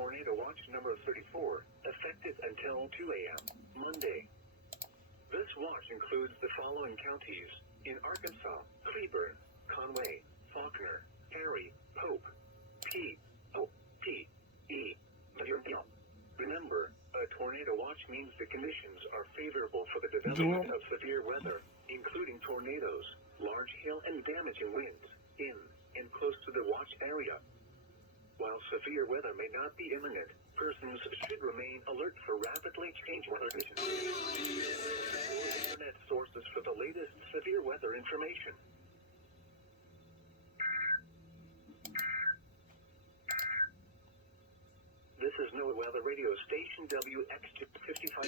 Tornado Watch number 34, effective until 2 a.m. Monday. This watch includes the following counties: in Arkansas, Cleburne, Conway, Faulkner, Perry, Pope, P.O.P.E. Remember, a tornado watch means the conditions are favorable for the development of severe weather, including tornadoes, large hail and damaging winds, in and close to the watch area. While severe weather may not be imminent, persons should remain alert for rapidly changing weather conditions. Internet sources for the latest severe weather information. This is NOAA Weather Radio Station WX255.